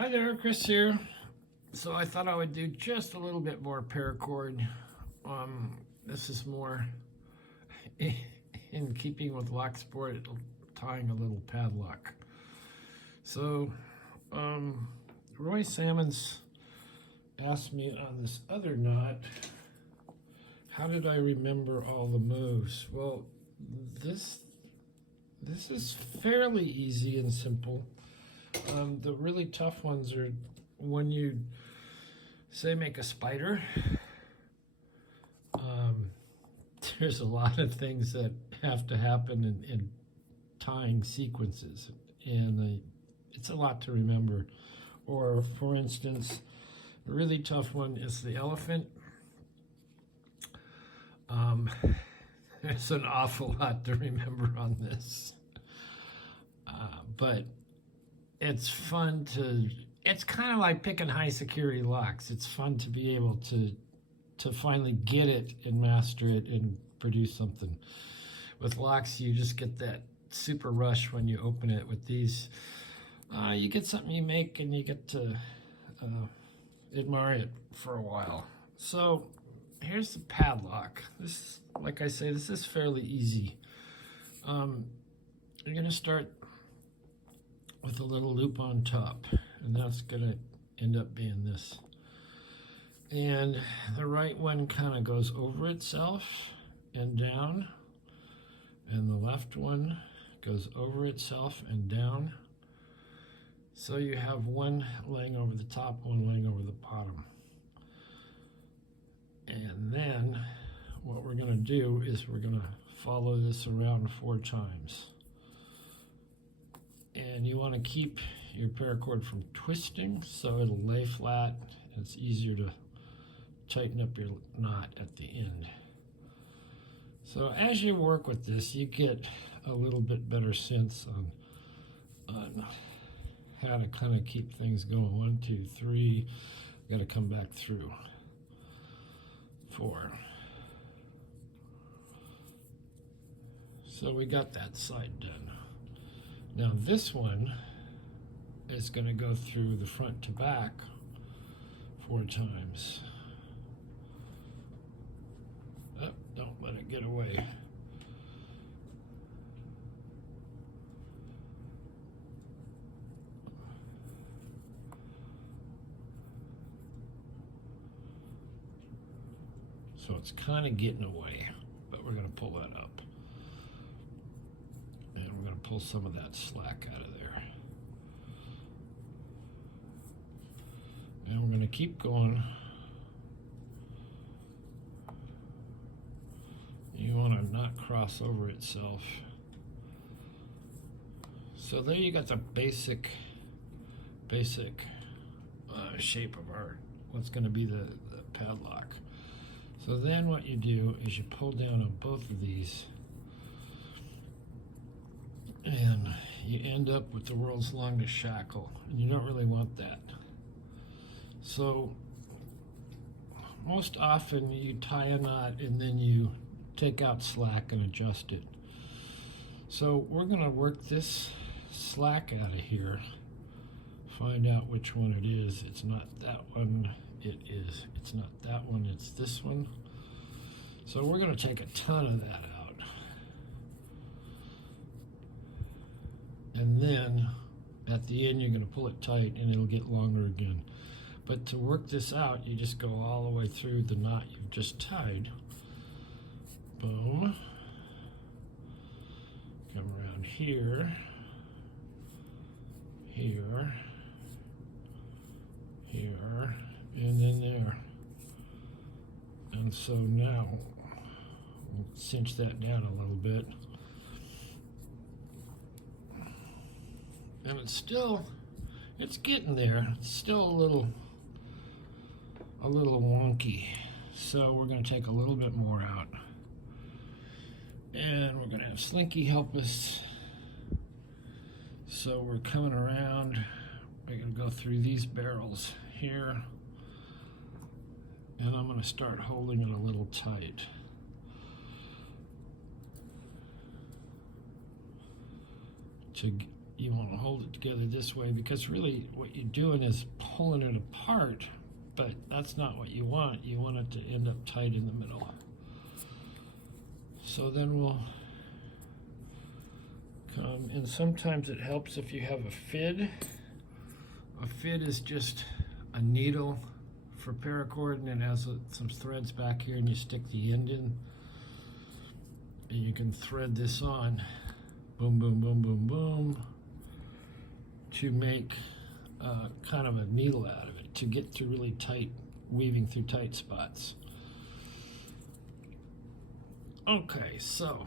Hi there, Chris here. So I thought I would do just a little bit more paracord. This is more in keeping with lock sport, tying a little padlock. So Roy Salmons asked me on this other knot, how did I remember all the moves? Well, this is fairly easy and simple. The really tough ones are when you, say, make a spider. There's a lot of things that have to happen in tying sequences, and it's a lot to remember. Or, for instance, a really tough one is the elephant. There's an awful lot to remember on this, but it's fun it's kind of like picking high security locks. It's fun to be able to finally get it and master it and produce something. With locks, you just get that super rush when you open it. With these, you get something you make and you get to admire it for a while. So here's the padlock. This, like I say, this is fairly easy. You're gonna start with a little loop on top, and that's gonna end up being this. And the right one kind of goes over itself and down, and the left one goes over itself and down. So you have one laying over the top, one laying over the bottom. And then what we're gonna do is we're gonna follow this around 4 times. And you want to keep your paracord from twisting so it'll lay flat and it's easier to tighten up your knot at the end. So as you work with this, you get a little bit better sense on how to kind of keep things going. 1, 2, 3, got to come back through. 4. So we got that side done. Now this one is going to go through the front to back 4 times. Oh, don't let it get away. So it's kind of getting away, but we're going to pull that up. Pull some of that slack out of there. And we're going to keep going. You want to not cross over itself. So there you got the basic shape of what's going to be the padlock. So then what you do is you pull down on both of these, and you end up with the world's longest shackle, and you don't really want that. So most often you tie a knot and then you take out slack and adjust it. So we're going to work this slack out of here, find out which one it is. It's not that one, it is. It's not that one, it's this one. So we're going to take a ton of that out. And then at the end, you're going to pull it tight and it'll get longer again. But to work this out, you just go all the way through the knot you've just tied. Boom. Come around here, here, here, and then there. And so now, we'll cinch that down a little bit. And it's getting there. It's still a little wonky. So we're going to take a little bit more out. And we're going to have Slinky help us. So we're coming around. We're going to go through these barrels here. And I'm going to start holding it a little tight. you want to hold it together this way, because really what you're doing is pulling it apart, but that's not what you want. You want it to end up tight in the middle. So then we'll come, and sometimes it helps if you have a fid. A fid is just a needle for paracord, and it has some threads back here, and you stick the end in, and you can thread this on, boom, boom, boom, boom, boom, to make kind of a needle out of it, to get to really tight, weaving through tight spots. Okay, so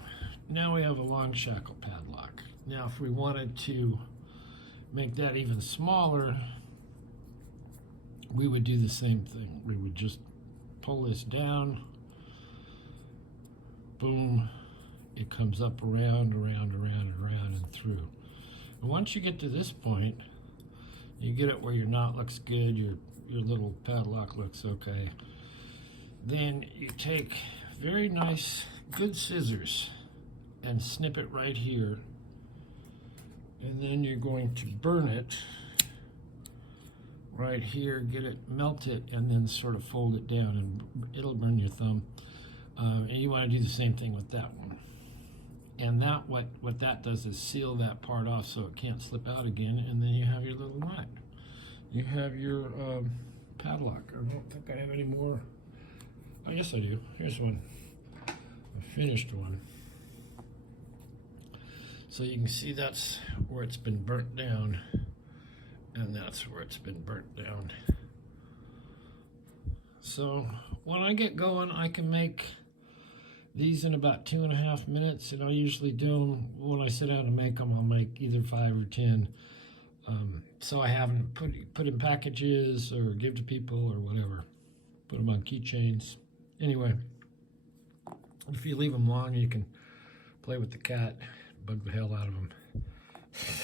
now we have a long shackle padlock. Now if we wanted to make that even smaller, we would do the same thing. We would just pull this down, boom, it comes up around, around, around, around, and through. And once you get to this point, you get it where your knot looks good, your little padlock looks okay. Then you take very nice, good scissors and snip it right here. And then you're going to burn it right here, get it, melt it, and then sort of fold it down, and it'll burn your thumb. And you want to do the same thing with that one. And that what that does is seal that part off so it can't slip out again, and then you have your little knot. You have your padlock. I don't think I have any more. Oh, yes I do. Here's one. A finished one. So you can see that's where it's been burnt down, and that's where it's been burnt down. So when I get going, I can make these in about 2.5 minutes, and I usually do them when I sit down to make them. I'll make either 5 or 10. So I have them put in packages or give to people or whatever. Put them on keychains. Anyway, if you leave them long, you can play with the cat, bug the hell out of them.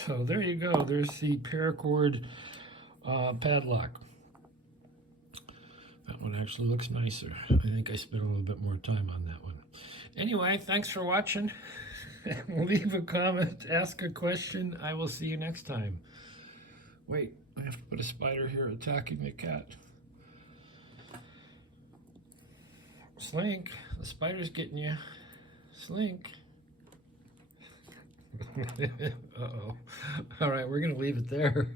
So there you go. There's the paracord padlock. That one actually looks nicer. I think I spent a little bit more time on that one. Anyway, thanks for watching. Leave a comment, ask a question. I will see you next time. Wait, I have to put a spider here attacking the cat. Slink, the spider's getting you. Slink. Uh-oh. All right, we're going to leave it there.